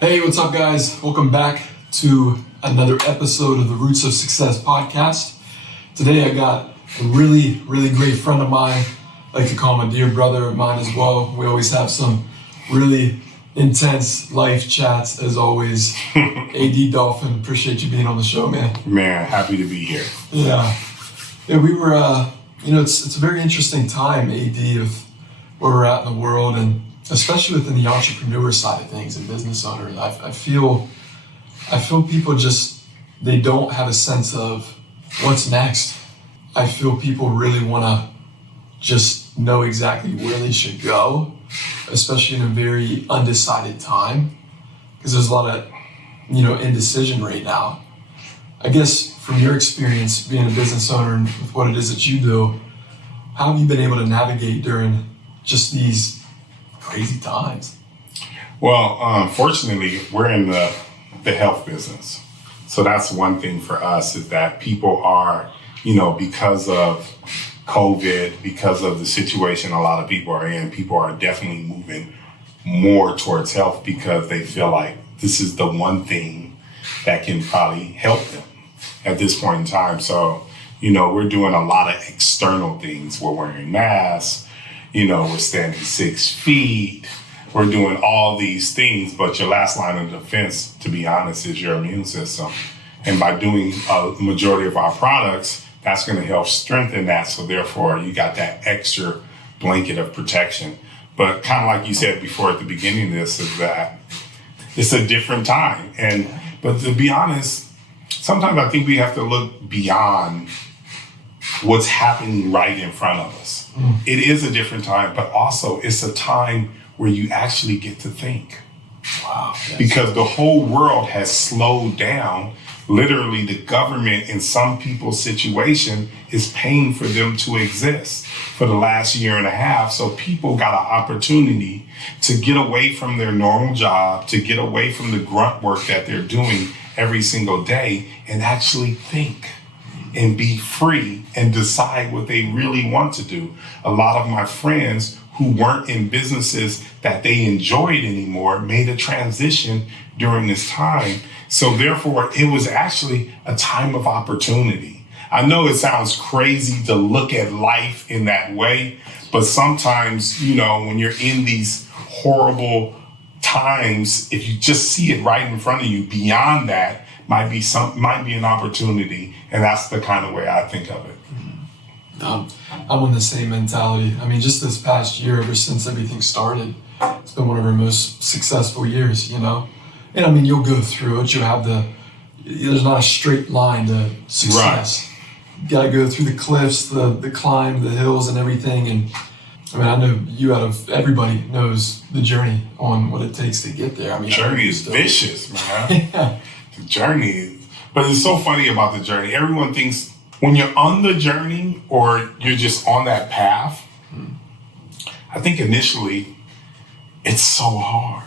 Hey, what's up, guys? Welcome back to another episode of the Roots of Success podcast. Today I got a really great friend of mine. I like to call him a dear brother of mine as well. We always have some really intense life chats as always. AD Dolphin, appreciate you being on the show, man. Man, happy to be here. Yeah, we were, it's a very interesting time, AD, of where we're at in the world, and especially within the entrepreneur side of things and business owners. I feel people just, they don't have a sense of what's next. I feel people really want to just know exactly where they should go, especially in a very undecided time, because there's a lot of, indecision right now. I guess from your experience being a business owner and with what it is that you do, how have you been able to navigate during just these crazy times? Well, fortunately, we're in the health business. So that's one thing for us, is that people are, because of COVID, because of the situation a lot of people are in, people are definitely moving more towards health because they feel like this is the one thing that can probably help them at this point in time. So, we're doing a lot of external things. We're wearing masks, we're standing 6 feet. We're doing all these things, but your last line of defense, to be honest, is your immune system. And by doing a majority of our products, that's going to help strengthen that. So therefore, you got that extra blanket of protection. But kind of like you said before at the beginning of this, is that it's a different time. But to be honest, sometimes I think we have to look beyond what's happening right in front of us. It is a different time, but also it's a time where you actually get to think. Wow. Yes. Because the whole world has slowed down. Literally, the government in some people's situation is paying for them to exist for the last year and a half. So people got an opportunity to get away from their normal job, to get away from the grunt work that they're doing every single day, and actually think and be free and decide what they really want to do. A lot of my friends who weren't in businesses that they enjoyed anymore made a transition during this time. So therefore, it was actually a time of opportunity. I know it sounds crazy to look at life in that way, but sometimes, when you're in these horrible times, if you just see it right in front of you, beyond that might be an opportunity. And that's the kind of way I think of it. I'm in the same mentality. I mean, just this past year, ever since everything started, it's been one of our most successful years, And I mean, you'll go through it. There's not a straight line to success. Right. You got to go through the cliffs, the climb, the hills and everything. And I mean, I know you out of everybody knows the journey on what it takes to get there. I mean, the journey is vicious, man. Yeah. The journey, but it's so funny about the journey. Everyone thinks when you're on the journey or you're just on that path, I think initially it's so hard.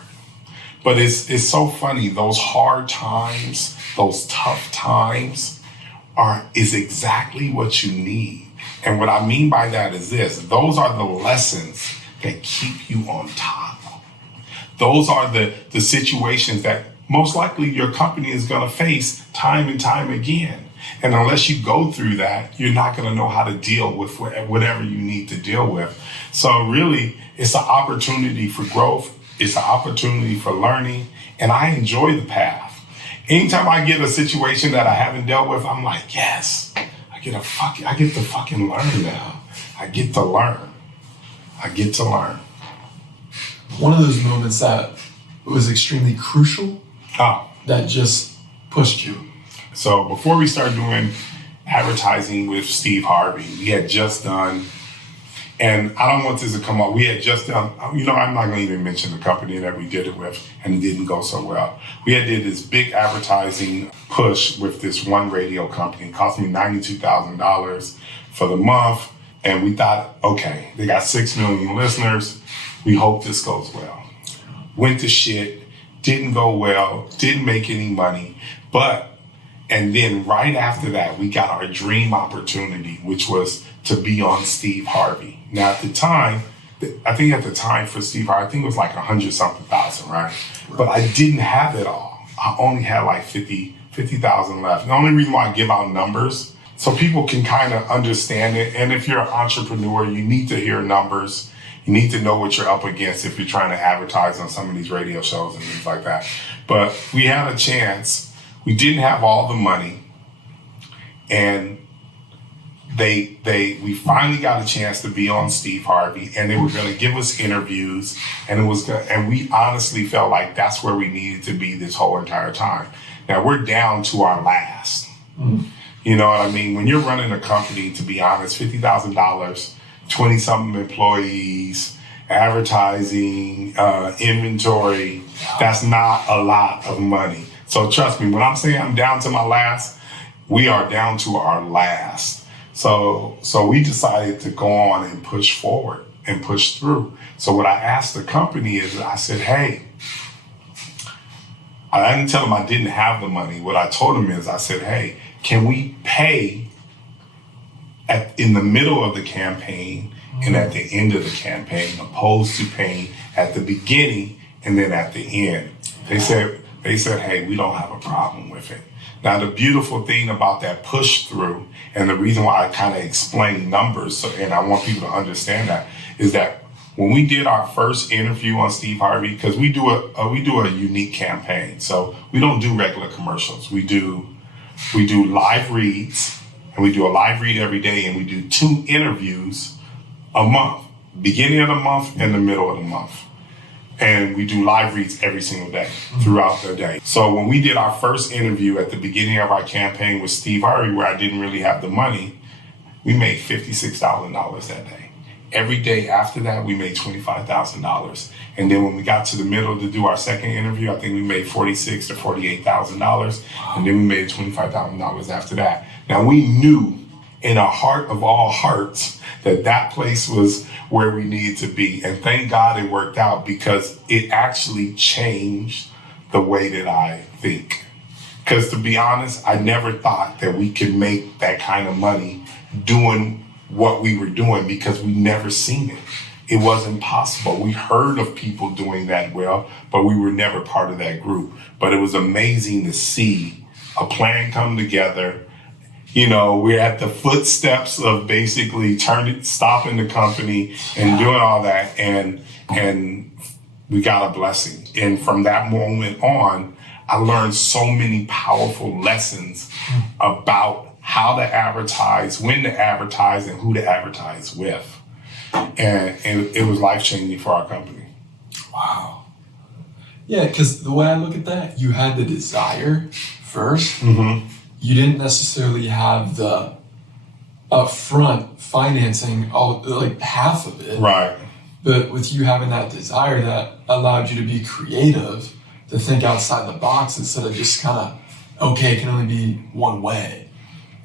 But it's so funny. Those hard times, those tough times is exactly what you need. And what I mean by that is this: those are the lessons that keep you on top. Those are the situations that most likely your company is going to face time and time again. And unless you go through that, you're not going to know how to deal with whatever you need to deal with. So really, it's an opportunity for growth. It's an opportunity for learning. And I enjoy the path. Anytime I get a situation that I haven't dealt with, I'm like, yes, I get to fucking learn now. I get to learn. One of those moments that was extremely crucial, that just pushed you. So before we started doing advertising with Steve Harvey, we had just done, and I don't want this to come up, we had just done, I'm not going to even mention the company that we did it with, and it didn't go so well. We had did this big advertising push with this one radio company. It cost me $92,000 for the month, and we thought, okay, they got 6 million listeners. We hope this goes well. Went to shit, didn't go well, didn't make any money, and then right after that, we got our dream opportunity, which was to be on Steve Harvey. Now, at the time, I think at the time for Steve Harvey, I think it was like 100-something thousand, right? But I didn't have it all. I only had like 50,000 left. The only reason why I give out numbers, so people can kind of understand it. And if you're an entrepreneur, you need to hear numbers. You need to know what you're up against if you're trying to advertise on some of these radio shows and things like that. But we had a chance. We didn't have all the money. And we finally got a chance to be on Steve Harvey, and they were going to give us interviews, and we honestly felt like that's where we needed to be this whole entire time. Now we're down to our last. Mm-hmm. You know what I mean? When you're running a company, to be honest, $50,000, 20-something employees, advertising, inventory, that's not a lot of money. So trust me, when I'm saying I'm down to my last, we are down to our last. So we decided to go on and push forward and push through. So what I asked the company is, I said, hey, I didn't tell them I didn't have the money. What I told them is, I said, hey, can we pay in the middle of the campaign and at the end of the campaign, opposed to paying at the beginning and then at the end? They said, hey, we don't have a problem with it. Now, the beautiful thing about that push through, and the reason why I kind of explain numbers, and I want people to understand that, is that when we did our first interview on Steve Harvey, because we do a unique campaign, so we don't do regular commercials. We do live reads, and we do a live read every day, and we do 2 interviews a month, beginning of the month and the middle of the month. And we do live reads every single day throughout the day. So when we did our first interview at the beginning of our campaign with Steve Harvey, where I didn't really have the money, we made $56,000 that day. Every day after that, we made $25,000. And then when we got to the middle to do our second interview, I think we made $46,000 to $48,000. And then we made $25,000 after that. Now we knew in our heart of all hearts that place was where we needed to be. And thank God it worked out, because it actually changed the way that I think. Because to be honest, I never thought that we could make that kind of money doing what we were doing, because we never seen it. It wasn't possible. We heard of people doing that well, but we were never part of that group. But it was amazing to see a plan come together. You know, we're at the footsteps of basically stopping the company and doing all that, and we got a blessing. And from that moment on, I learned so many powerful lessons about how to advertise, when to advertise, and who to advertise with. And it was life-changing for our company. Wow. Yeah, because the way I look at that, you had the desire first. Mm-hmm. You didn't necessarily have the upfront financing, like half of it. Right. But with you having that desire, that allowed you to be creative, to think outside the box instead of just kind of, okay, it can only be one way.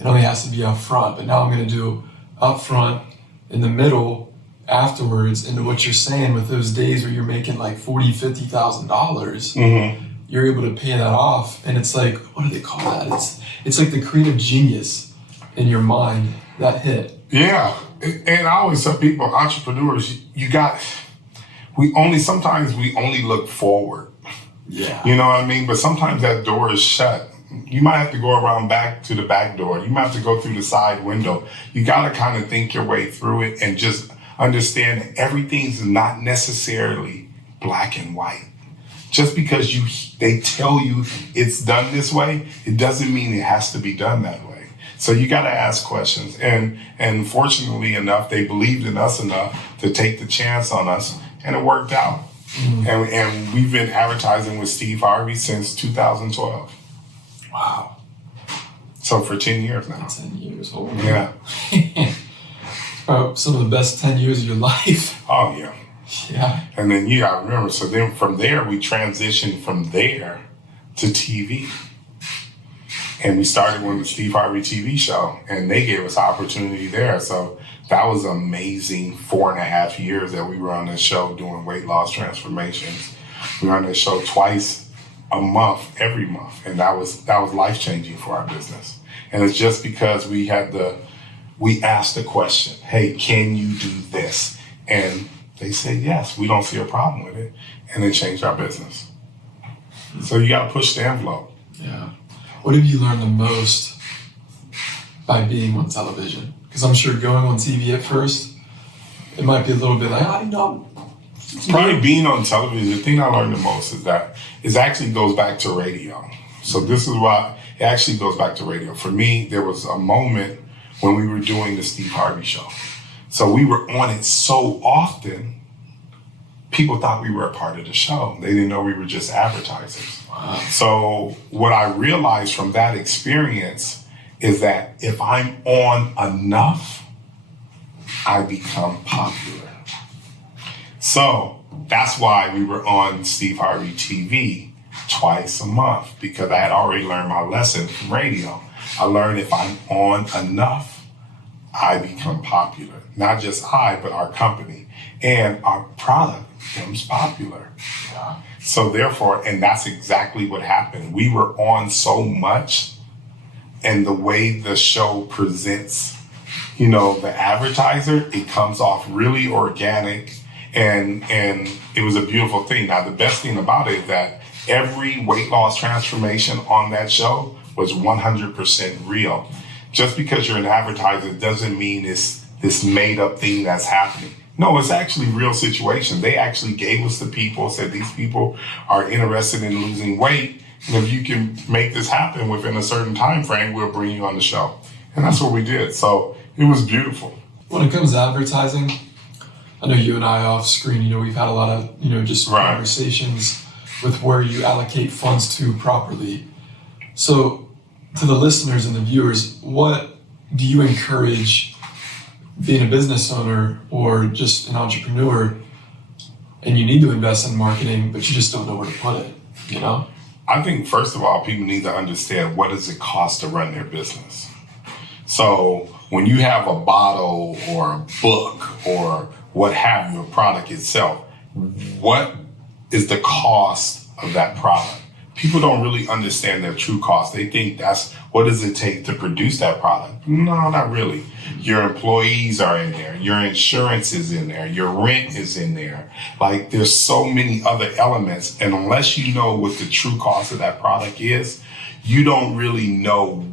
It only has to be upfront. But now I'm going to do upfront, in the middle, afterwards. And what you're saying with those days where you're making like $40,000, $50,000, mm-hmm. you're able to pay that off. And it's like, what do they call that? It's like the creative genius in your mind that hit. Yeah. And I always tell people, entrepreneurs, sometimes we only look forward. Yeah. You know what I mean? But sometimes that door is shut. You might have to go around back to the back door. You might have to go through the side window. You got to kind of think your way through it and just understand that everything's not necessarily black and white. Just because they tell you it's done this way, it doesn't mean it has to be done that way. So you got to ask questions. And fortunately enough, they believed in us enough to take the chance on us, and it worked out. Mm-hmm. And we've been advertising with Steve Harvey since 2012. Wow. So for 10 years now. 10 years old. Yeah. Some of the best 10 years of your life. Oh, yeah. Yeah. And then you got to remember, so then from there, we transitioned from there to TV. And we started with the Steve Harvey TV show, and they gave us opportunity there. So that was amazing 4.5 years that we were on this show doing weight loss transformations. We were on this show twice a month, every month. And that was life-changing for our business. And it's just because we asked the question, hey, can you do this? And They said, yes, we don't see a problem with it. And it changed our business. So you got to push the envelope. Yeah. What have you learned the most by being on television? Because I'm sure going on TV at first, it might be a little bit like, I don't know. Probably being on television, the thing I learned the most is that it actually goes back to radio. So this is why it actually goes back to radio. For me, there was a moment when we were doing the Steve Harvey show. So we were on it so often, people thought we were a part of the show. They didn't know we were just advertisers. Wow. So what I realized from that experience is that if I'm on enough, I become popular. So that's why we were on Steve Harvey TV twice a month, because I had already learned my lesson from radio. I learned if I'm on enough, I become popular. Not just I, but our company. And our product becomes popular. Yeah. So therefore, and that's exactly what happened. We were on so much, and the way the show presents, the advertiser, it comes off really organic, and it was a beautiful thing. Now, the best thing about it is that every weight loss transformation on that show was 100% real. Just because you're an advertiser doesn't mean it's this made up thing that's happening. No, it's actually real situations. They actually gave us the people, said these people are interested in losing weight. And if you can make this happen within a certain time frame, we'll bring you on the show. And that's what we did. So it was beautiful. When it comes to advertising, I know you and I off screen, we've had a lot of, just Right. conversations with where you allocate funds to properly. So to the listeners and the viewers, what do you encourage being a business owner or just an entrepreneur, and you need to invest in marketing, but you just don't know where to put it, I think, first of all, people need to understand what does it cost to run their business. So when you have a bottle or a book or what have you, a product itself, what is the cost of that product? People don't really understand their true cost. They think that's what does it take to produce that product? No, not really. Your employees are in there. Your insurance is in there. Your rent is in there. Like, there's so many other elements. And unless you know what the true cost of that product is, you don't really know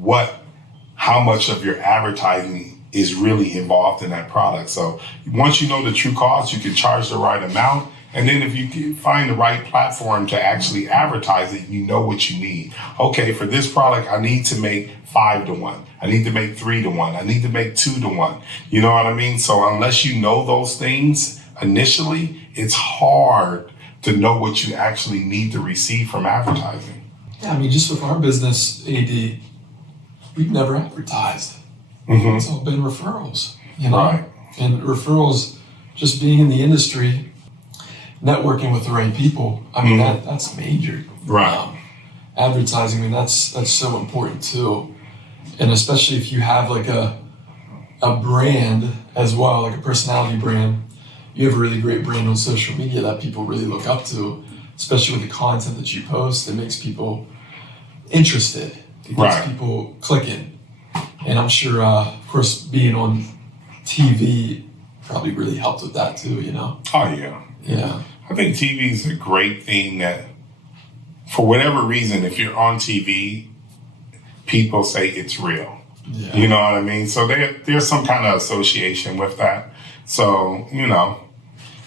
how much of your advertising is really involved in that product. So once you know the true cost, you can charge the right amount. And then if you can find the right platform to actually advertise it, you know what you need. Okay, for this product, I need to make 5-to-1. I need to make 3-to-1. I need to make 2-to-1. You know what I mean? So unless you know those things initially, it's hard to know what you actually need to receive from advertising. Yeah, just with our business, AD, we've never advertised. Mm-hmm. It's all been referrals, Right. And referrals, just being in the industry, networking with the right people, that's major. Right. Advertising, that's so important too. And especially if you have like a brand as well, like a personality brand, you have a really great brand on social media that people really look up to, especially with the content that you post. It makes people interested. It gets Right. people clicking. And I'm sure, of course, being on TV probably really helped with that too, Oh, yeah. Yeah. I think TV is a great thing that, for whatever reason, if you're on TV, people say it's real. Yeah. You know what I mean? So there's some kind of association with that. So,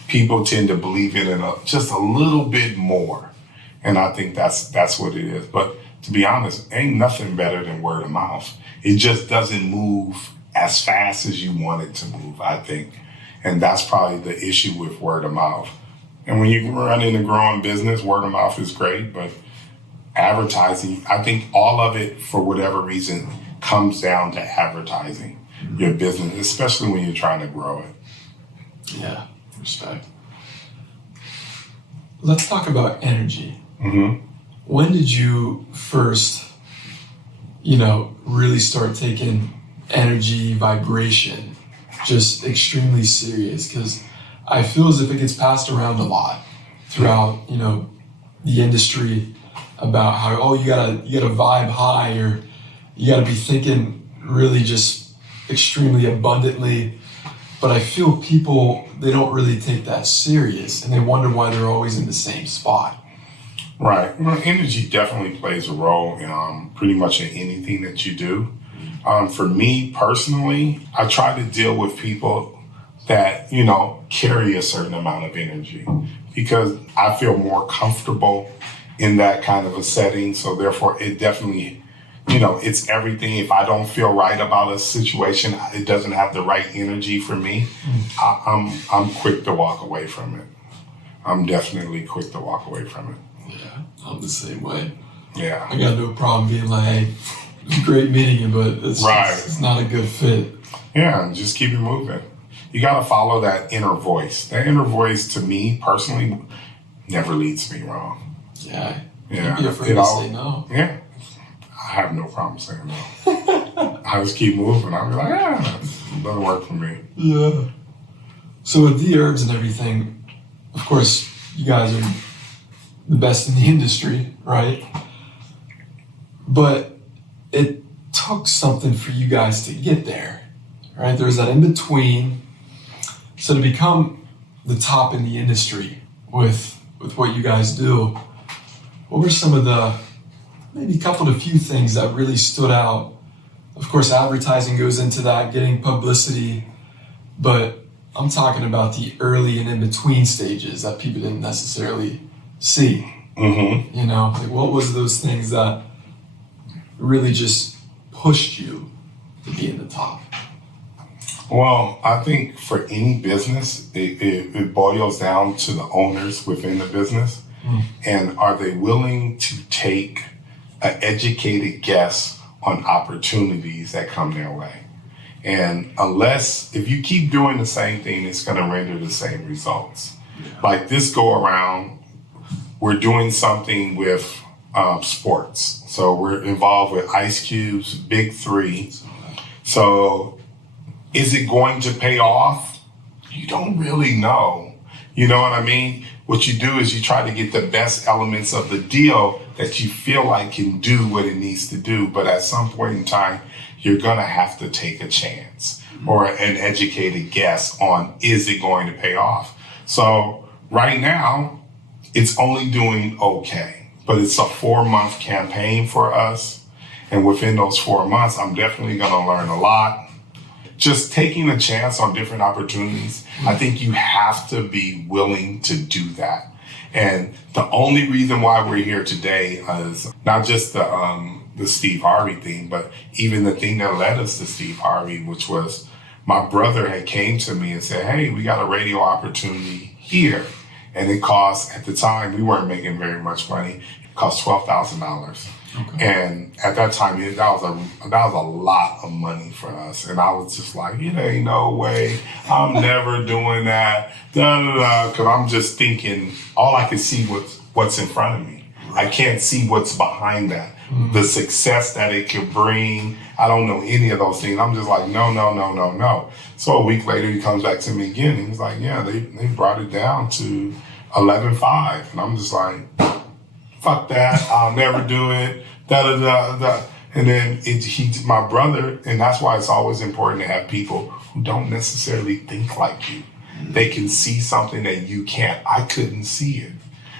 people tend to believe in it just a little bit more. And I think that's what it is. But to be honest, ain't nothing better than word of mouth. It just doesn't move as fast as you want it to move, I think. And that's probably the issue with word of mouth. And when you're running a growing business, word of mouth is great, but advertising, I think all of it, for whatever reason, comes down to advertising your business, especially when you're trying to grow it. Yeah, respect. Let's talk about energy. Mm-hmm. When did you first, really start taking energy, vibration, just extremely serious? Because I feel as if it gets passed around a lot throughout, the industry about how, you gotta vibe high, or you gotta be thinking really just extremely abundantly. but I feel people, they don't really take that serious, and they wonder why they're always in the same spot. Right. Well, energy definitely plays a role in pretty much in anything that you do. For me personally, I try to deal with people that, carry a certain amount of energy because I feel more comfortable in that kind of a setting. So therefore, it definitely, it's everything. If I don't feel right about a situation, it doesn't have the right energy for me, I'm quick to walk away from it. I'm definitely quick to walk away from it. Yeah, I'm the same way. Yeah. I got no problem being like, hey, it was a great meeting you, but it's not a good fit. Yeah, and just keep it moving. You got to follow that inner voice. That inner voice, to me personally, never leads me wrong. Yeah. Yeah. You're afraid to say no. Yeah. I have no problem saying no. I just keep moving. I'll be like, it doesn't work for me. Yeah. So with the herbs and everything, of course, you guys are the best in the industry, right? But it took something for you guys to get there, right? There's that in between. So to become the top in the industry with what you guys do, what were some of the, maybe a couple of few things that really stood out? Of course, advertising goes into that, getting publicity, but I'm talking about the early and in between stages that people didn't necessarily see. Mm-hmm. What was those things that really just pushed you to be in the top? Well, I think for any business, it boils down to the owners within the business. And are they willing to take an educated guess on opportunities that come their way? And if you keep doing the same thing, it's going to render the same results. Yeah. Like this go around, we're doing something with sports. So we're involved with Ice Cube's Big Three. So is it going to pay off? You don't really know. You know what I mean? What you do is you try to get the best elements of the deal that you feel like can do what it needs to do. But at some point in time, you're going to have to take a chance or an educated guess on, is it going to pay off? So right now, it's only doing okay. But it's a 4-month campaign for us. And within those 4 months, I'm definitely going to learn a lot. Just taking a chance on different opportunities, I think you have to be willing to do that. And the only reason why we're here today is not just the Steve Harvey thing, but even the thing that led us to Steve Harvey, which was my brother had came to me and said, hey, we got a radio opportunity here. And it cost, at the time, we weren't making very much money. It cost $12,000. Okay. And at that time, that was a lot of money for us. And I was just like, it ain't no way. I'm never doing that. Because I'm just thinking, all I can see what's in front of me. I can't see what's behind that. Mm-hmm. The success that it could bring. I don't know any of those things. I'm just like, no. So a week later, he comes back to me again. And he's like, yeah, they brought it down to 11.5. And I'm just like, fuck that, I'll never do it, And then my brother, and that's why it's always important to have people who don't necessarily think like you. They can see something that you can't. I couldn't see it.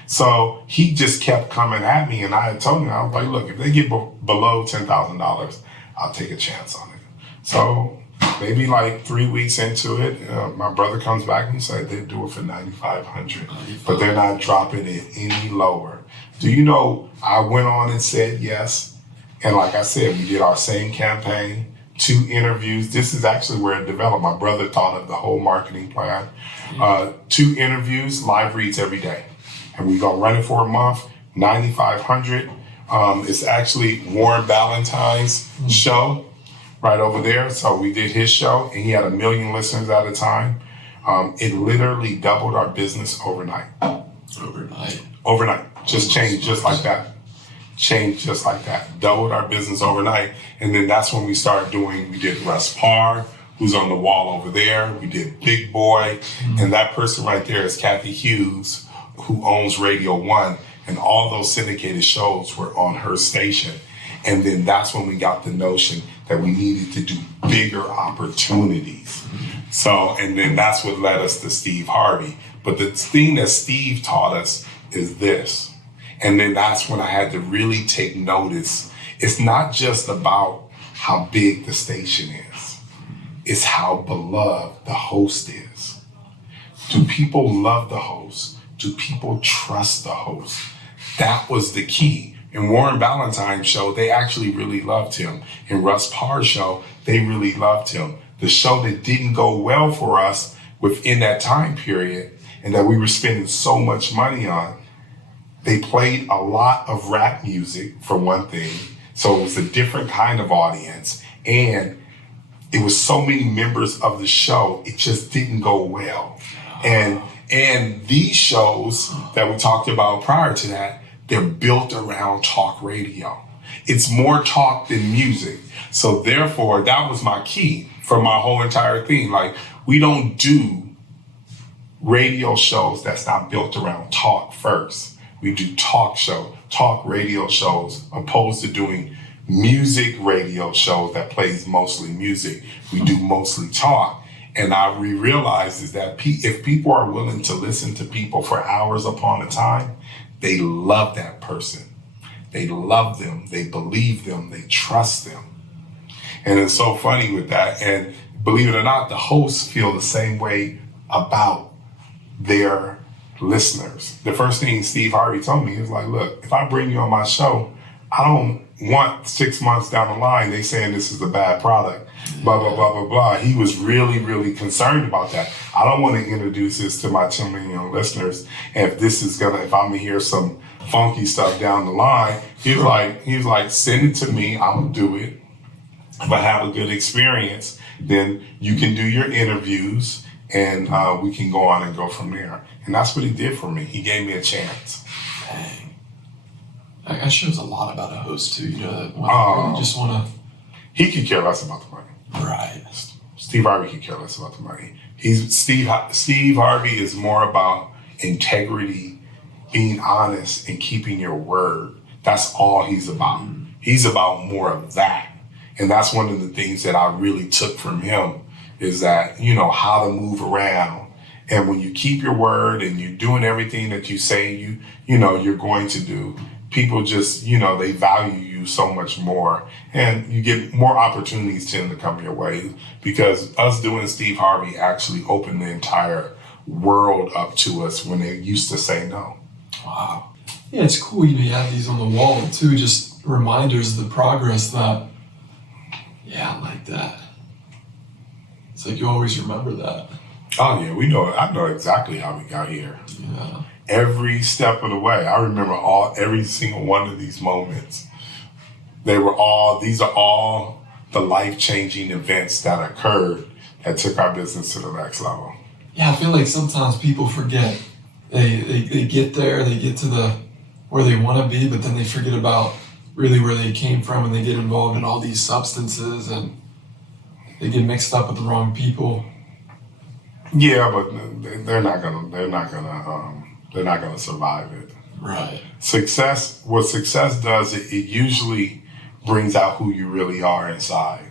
So he just kept coming at me, and I had told him, I was like, look, if they get below $10,000, I'll take a chance on it. So maybe like 3 weeks into it, my brother comes back and said they'd do it for $9,500, but they're not dropping it any lower. Do you know, I went on and said yes. And like I said, we did our same campaign, 2 interviews. This is actually where it developed. My brother thought of the whole marketing plan. 2 interviews, live reads every day. And we're going to run it for a month, $9,500. It's actually Warren Ballantyne's show right over there. So we did his show, and he had 1 million listeners at a time. It literally doubled our business overnight. Overnight. Just changed just like that. Doubled our business overnight. And then that's when we started we did Russ Parr, who's on the wall over there. We did Big Boy. Mm-hmm. And that person right there is Kathy Hughes, who owns Radio 1. And all those syndicated shows were on her station. And then that's when we got the notion that we needed to do bigger opportunities. So, and then that's what led us to Steve Harvey. But the thing that Steve taught us is this. And then that's when I had to really take notice. It's not just about how big the station is. It's how beloved the host is. Do people love the host? Do people trust the host? That was the key. In Warren Ballantyne's show, they actually really loved him. In Russ Parr's show, they really loved him. The show that didn't go well for us within that time period and that we were spending so much money on, they played a lot of rap music for one thing. So it was a different kind of audience. And it was so many members of the show, it just didn't go well. And these shows that we talked about prior to that, they're built around talk radio. It's more talk than music. So therefore, that was my key for my whole entire thing. Like, we don't do radio shows that's not built around talk first. We do talk radio shows, opposed to doing music radio shows that plays mostly music. We do mostly talk. And we realized is that if people are willing to listen to people for hours upon a time, they love that person. They love them. They believe them. They trust them. And it's so funny with that. And believe it or not, the hosts feel the same way about their listeners. The first thing Steve Harvey told me is like, look, if I bring you on my show, I don't want 6 months down the line, they saying this is a bad product, blah, blah, blah, blah, blah. He was really, really concerned about that. I don't want to introduce this to my 10 million listeners. And if I'm going to hear some funky stuff down the line, he was like, send it to me. I'm going to do it. If I have a good experience, then you can do your interviews and we can go on and go from there. And that's what he did for me. He gave me a chance. Dang. That shows a lot about a host too, that when you just want to... He could care less about the money. Right. Steve Harvey could care less about the money. Steve Harvey is more about integrity, being honest, and keeping your word. That's all he's about. He's about more of that. And that's one of the things that I really took from him is that, how to move around. And when you keep your word and you're doing everything that you say you're going to do, people just, they value you so much more. And you get more opportunities tend to come your way because us doing Steve Harvey actually opened the entire world up to us when they used to say no. Wow. Yeah, it's cool. You have these on the wall too, just reminders of the progress that, I like that. It's like you always remember that. Oh yeah, I know exactly how we got here. Yeah. Every step of the way. I remember every single one of these moments. These are all the life-changing events that occurred that took our business to the next level. Yeah, I feel like sometimes people forget. They get there, they get to where they want to be, but then they forget about really where they came from and they get involved in all these substances and they get mixed up with the wrong people. Yeah, but they're not gonna survive it. Right. What success does, it usually brings out who you really are inside.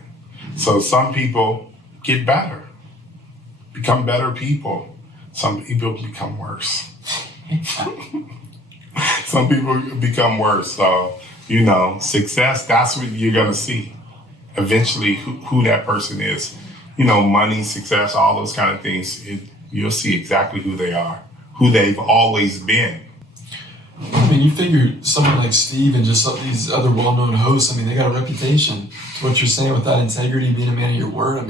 So some people get better, become better people. Some people become worse. Some people become worse. So, success, that's what you're gonna see. Eventually who that person is. Money, success, all those kind of things, you'll see exactly who they are, who they've always been. I mean, you figure someone like Steve and just these other well-known hosts, they got a reputation. To what you're saying with that integrity, being a man of your word,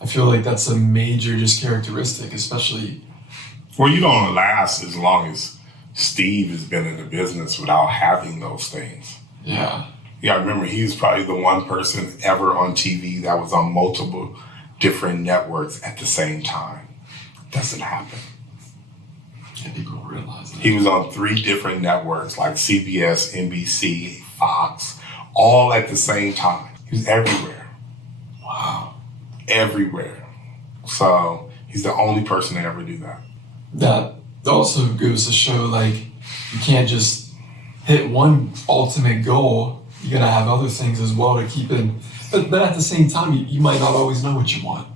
I feel like that's a major just characteristic, especially... Well, you don't last as long as Steve has been in the business without having those things. Yeah. Yeah, I remember he's probably the one person ever on TV that was on multiple different networks at the same time. Doesn't happen. Yeah, people realize that. He was on 3 different networks like CBS, NBC, Fox, all at the same time. He was everywhere. Wow. Everywhere. So he's the only person to ever do that. That also goes to show, you can't just hit one ultimate goal. You gotta have other things as well to keep it. But at the same time, you might not always know what you want.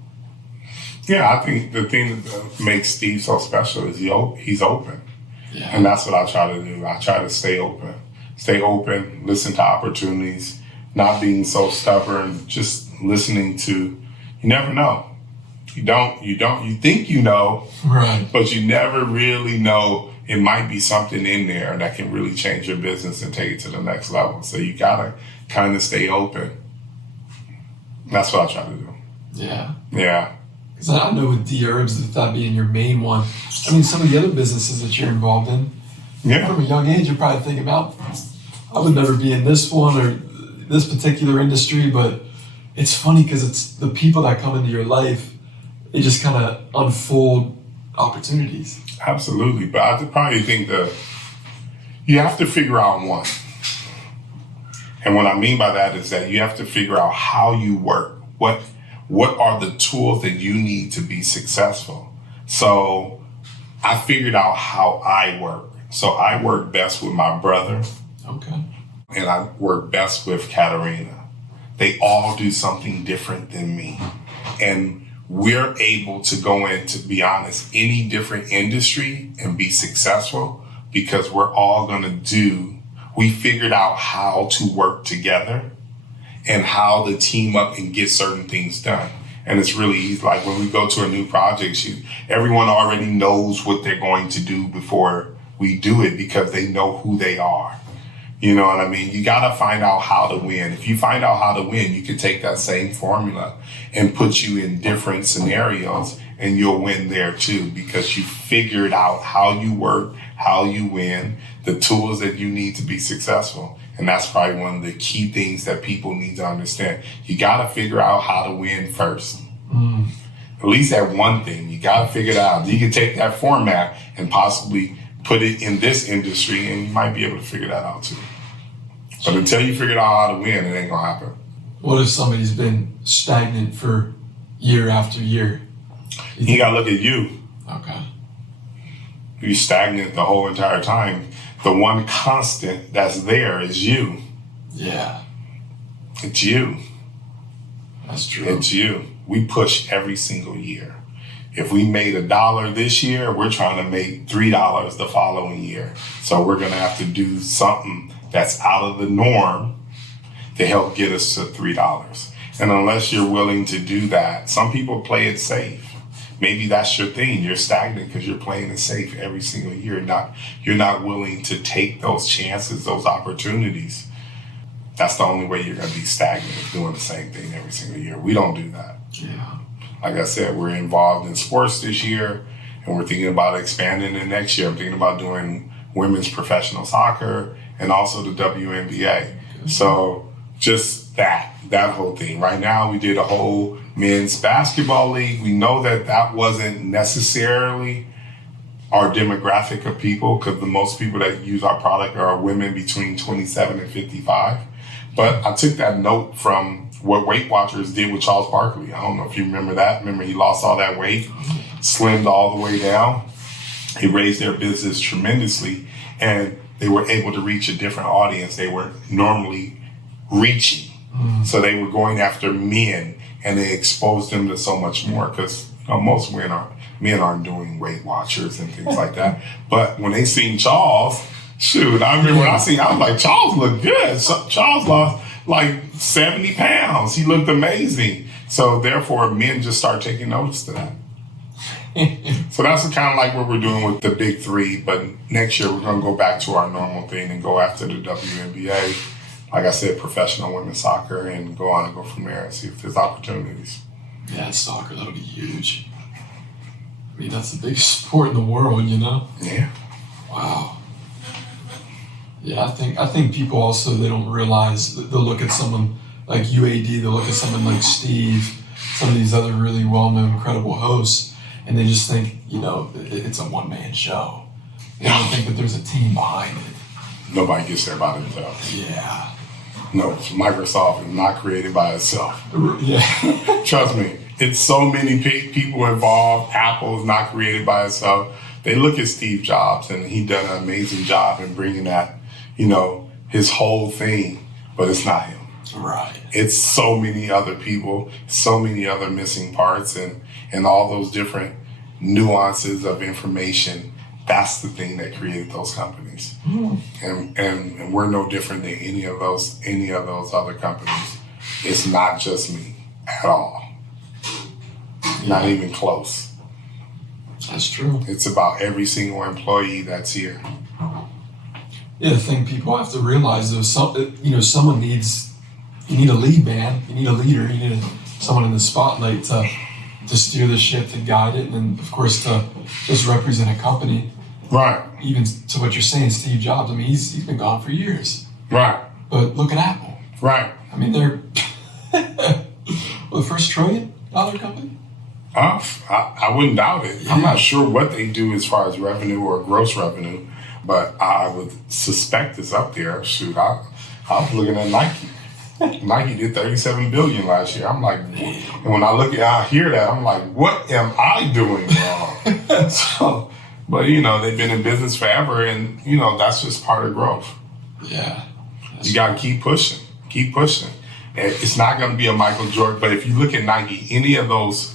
Yeah, I think the thing that makes Steve so special is he's open. Yeah. And that's what I try to do. I try to stay open, listen to opportunities, not being so stubborn, just listening to, you never know. You think you know, Right. but you never really know. It might be something in there that can really change your business and take it to the next level. So you gotta kind of stay open. That's what I try to do. Yeah. Yeah. Because I know with D Herbs, with that being your main one, I mean, some of the other businesses that you're involved in, Yeah. from a young age, you're probably thinking about, I would never be in this one or this particular industry, but it's funny because it's the people that come into your life, they just kind of unfold opportunities. Absolutely. But I probably think you have to figure out one. And what I mean by that is that you have to figure out how you work. What are the tools that you need to be successful? So I figured out how I work. So I work best with my brother. Okay. And I work best with Katarina. They all do something different than me. And we're able to go in, to be honest, any different industry and be successful because we're all we figured out how to work together and how to team up and get certain things done. And it's really easy. Like when we go to a new project, everyone already knows what they're going to do before we do it because they know who they are. You know what I mean? You got to find out how to win. If you find out how to win, you can take that same formula and put you in different scenarios and you'll win there too because you figured out how you work, how you win, the tools that you need to be successful. And that's probably one of the key things that people need to understand. You got to figure out how to win first. At least that one thing, you got to figure it out. You can take that format and possibly put it in this industry and you might be able to figure that out too. But until you figure out how to win, it ain't gonna happen. What if somebody's been stagnant for year after year? You gotta look at you. Okay. You're stagnant the whole entire time. The one constant that's there is you. Yeah. It's you. That's true. It's you. We push every single year. If we made $1 this year, we're trying to make $3 the following year. So we're gonna have to do something that's out of the norm to help get us to $3. And unless you're willing to do that, some people play it safe. Maybe that's your thing. You're stagnant because you're playing it safe every single year. You're not willing to take those chances, those opportunities. That's the only way you're going to be stagnant, is doing the same thing every single year. We don't do that. Yeah. Like I said, we're involved in sports this year, and we're thinking about expanding it next year. I'm thinking about doing women's professional soccer and also the WNBA. So just that whole thing. Right now, we did a whole men's basketball league. We know that wasn't necessarily our demographic of people because the most people that use our product are women between 27 and 55. But I took that note from what Weight Watchers did with Charles Barkley. I don't know if you remember that. Remember he lost all that weight, slimmed all the way down. He raised their business tremendously and they were able to reach a different audience they were normally reaching. So they were going after men and they exposed them to so much more because most men aren't doing Weight Watchers and things like that. But when they seen Charles, shoot, I remember when I was like, Charles looked good. So Charles lost like 70 pounds. He looked amazing. So therefore, men just start taking notice to that. So that's kind of like what we're doing with the big three. But next year, we're going to go back to our normal thing and go after the WNBA. Like I said, professional women's soccer and go on and go from there and see if there's opportunities. Yeah, soccer, that'll be huge. I mean, that's the biggest sport in the world, you know? Yeah. Wow. Yeah, I think people also, they don't realize that they'll look at someone like UAD, they'll look at someone like Steve, some of these other really well-known, incredible hosts, and they just think, it's a one-man show. They don't think that there's a team behind it. Nobody gets there by themselves. Yeah. No, Microsoft is not created by itself. Yeah. Trust me, it's so many people involved. Apple is not created by itself. They look at Steve Jobs and he done an amazing job in bringing that, his whole thing, but it's not him. Right. It's so many other people, so many other missing parts, and all those different nuances of information. That's the thing that created those companies. And we're no different than any of those other companies. It's not just me at all. Not even close. That's true. It's about every single employee that's here. Yeah, the thing people have to realize though, someone needs, you need a lead man, you need a leader, you need someone in the spotlight to steer the ship, to guide it, and of course to just represent a company. Right. Even to what you're saying, Steve Jobs, I mean, he's been gone for years. Right. But look at Apple. Right. I mean, they're the first $1 trillion company? I wouldn't doubt it. Yeah. I'm not sure what they do as far as revenue or gross revenue, but I would suspect it's up there. Shoot, I was looking at Nike. Nike did $37 billion last year. I'm like, and when I hear that, I'm like, what am I doing wrong? So, but they've been in business forever, and that's just part of growth. Yeah. You got to keep pushing. And it's not going to be a Michael Jordan, but if you look at Nike, any of those,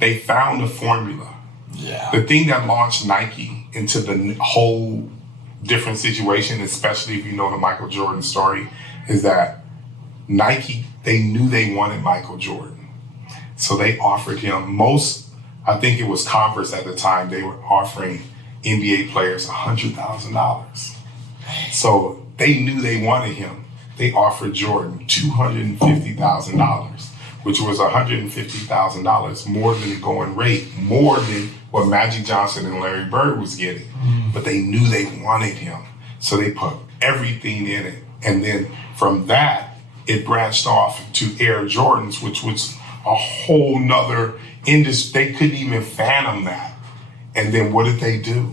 they found a formula. Yeah. The thing that launched Nike into the whole different situation, especially if you know the Michael Jordan story, is that Nike, they knew they wanted Michael Jordan. So they offered him I think it was Converse at the time, they were offering NBA players $100,000. So they knew they wanted him. They offered Jordan $250,000, which was $150,000 more than the going rate, more than what Magic Johnson and Larry Bird was getting. But they knew they wanted him. So they put everything in it. And then from that, it branched off to Air Jordans, which was a whole nother industry. They couldn't even fathom that. And then what did they do?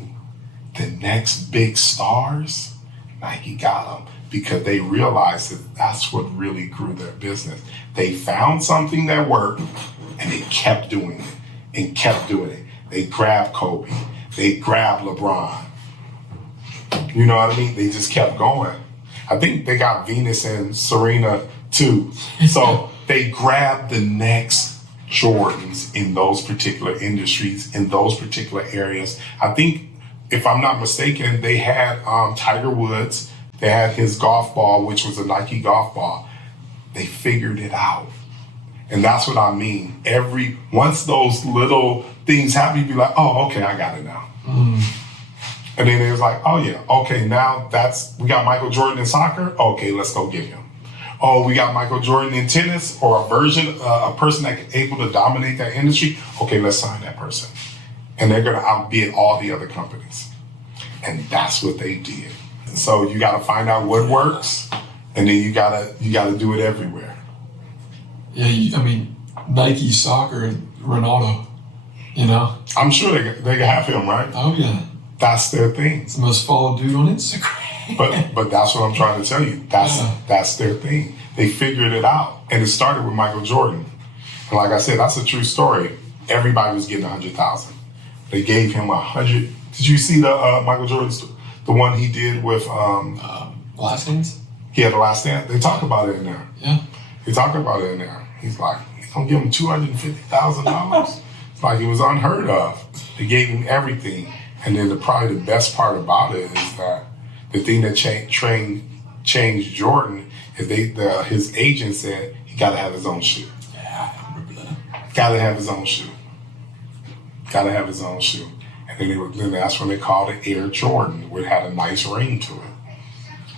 The next big stars, Nike got them because they realized that that's what really grew their business. They found something that worked and they kept doing it and kept doing it. They grabbed Kobe. They grabbed LeBron. You know what I mean? They just kept going. I think they got Venus and Serena too. So they grabbed the next Jordans in those particular industries, in those particular areas. I think, if I'm not mistaken, they had Tiger Woods. They had his golf ball, which was a Nike golf ball. They figured it out. And that's what I mean. Once those little things happen, you be like, oh, okay, I got it now. And then it was like, oh yeah, okay, now we got Michael Jordan in soccer. Okay, let's go get him. Oh, we got Michael Jordan in tennis, or a person that's able to dominate that industry. Okay, let's sign that person. And they're gonna outbid all the other companies. And that's what they did. So you gotta find out what works, and then you gotta do it everywhere. Yeah, I mean, Nike soccer, Ronaldo, I'm sure they can have him, right? Oh yeah. That's their thing. It's the most followed dude on Instagram. But that's what I'm trying to tell you. That's their thing. They figured it out. And it started with Michael Jordan. And like I said, that's a true story. Everybody was getting $100,000. They gave him $100. Did you see the Michael Jordan, the one he did with Last Dance? He had the Last Dance. They talk about it in there. Yeah. They talk about it in there. He's like, he's gonna give him $250,000. It's like it was unheard of. They gave him everything. And then probably the best part about it is that the thing that changed Jordan is his agent said he got to have his own shoe. Yeah, I remember that. Got to have his own shoe. Got to have his own shoe. And then that's when they called it Air Jordan, which had a nice ring to it.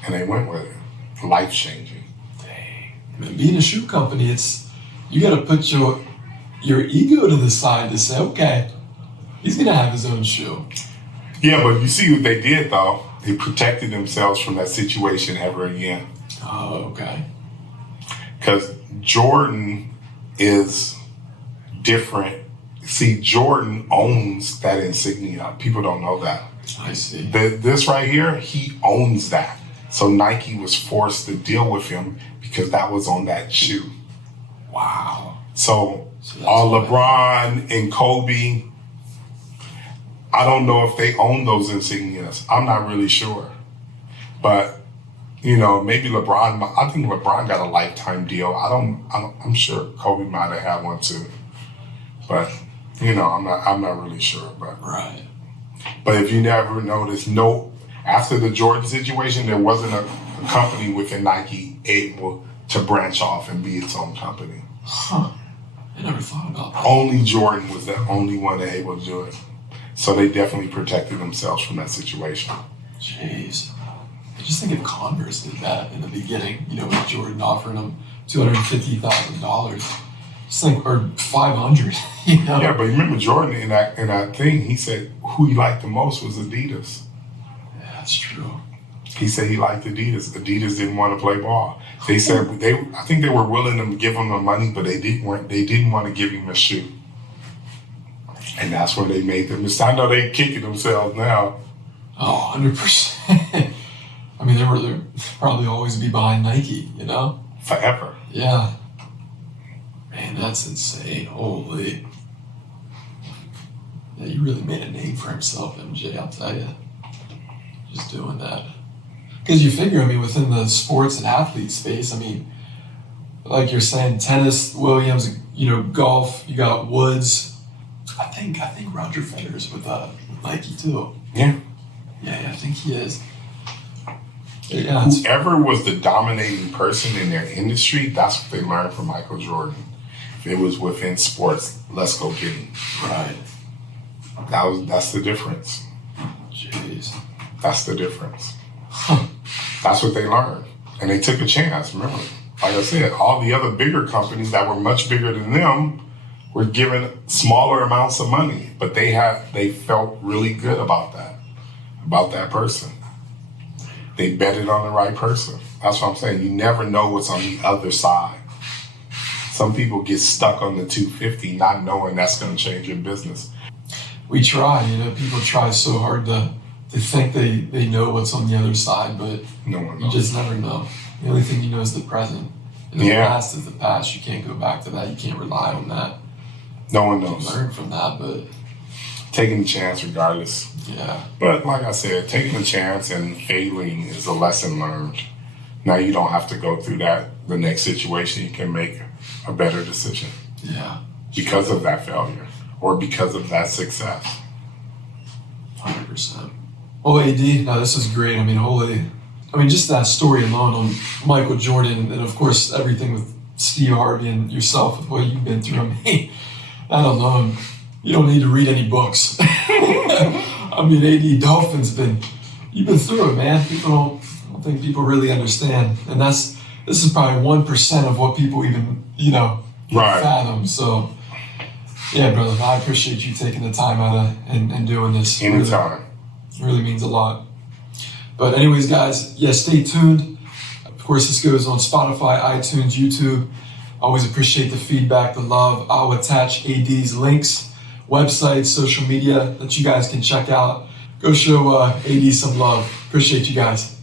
And they went with it. Life changing. Dang. Man, being a shoe company, you got to put your ego to the side to say, okay, he's gonna have his own shoe. Yeah, but you see what they did though. They protected themselves from that situation ever again. Oh, okay. Because Jordan is different. See, Jordan owns that insignia. People don't know that. I see. This right here, he owns that. So Nike was forced to deal with him because that was on that shoe. Wow. So LeBron and Kobe, I don't know if they own those insignias. I'm not really sure. But maybe LeBron. I think LeBron got a lifetime deal. I'm sure Kobe might have had one too, but I'm not really sure. Right. But if you never noticed, after the Jordan situation, there wasn't a company within Nike able to branch off and be its own company. Huh. I never thought about that. Only Jordan was the only one able to do it. So they definitely protected themselves from that situation. Jeez. I just think if Converse did that in the beginning, with Jordan offering them $250,000, or $500, Yeah, but remember Jordan in that thing, he said who he liked the most was Adidas. Yeah, that's true. He said he liked Adidas. Adidas didn't want to play ball. They said I think they were willing to give him the money, but they didn't want to give him a shoe. And that's where they made them. I know they kicking themselves now. Oh, 100%. I mean, they'll probably always be behind Nike, Forever. Yeah. Man, that's insane. Holy. Yeah, he really made a name for himself, MJ, I'll tell you. Just doing that. Because you figure, within the sports and athlete space, like you're saying, tennis, Williams, golf, you got Woods. I think Roger Federer's with Nike too. Yeah. Yeah, I think he is. Yeah, whoever was the dominating person in their industry, that's what they learned from Michael Jordan. If it was within sports, let's go get him. Right. That's the difference. Jeez. That's the difference. Huh. That's what they learned. And they took a chance. Remember, like I said, all the other bigger companies that were much bigger than them were given smaller amounts of money, but they felt really good about that person. They betted on the right person. That's what I'm saying. You never know what's on the other side. Some people get stuck on the 250 not knowing that's going to change your business. We try, people try so hard to think they know what's on the other side, but no one knows. You just never know. The only thing you know is the present. And the past is the past. You can't go back to that. You can't rely on that. No one knows. You learn from that, but taking a chance regardless. Yeah. But like I said, taking a chance and failing is a lesson learned. Now you don't have to go through that. The next situation, you can make a better decision. Yeah. Because of that failure or because of that success. 100%. Well, AD, no, this is great. Just that story alone on Michael Jordan and of course everything with Steve Harvey and yourself with what you've been through. I don't know. You don't need to read any books. AD Dolphin's you've been through it, man. I don't think people really understand. And this is probably 1% of what people even, fathom. So, yeah, brother, I appreciate you taking the time out and doing this. Anytime. Really means a lot. But anyways, guys, stay tuned. Of course, this goes on Spotify, iTunes, YouTube. Always appreciate the feedback, the love. I'll attach AD's links, websites, social media that you guys can check out. Go show AD some love. Appreciate you guys.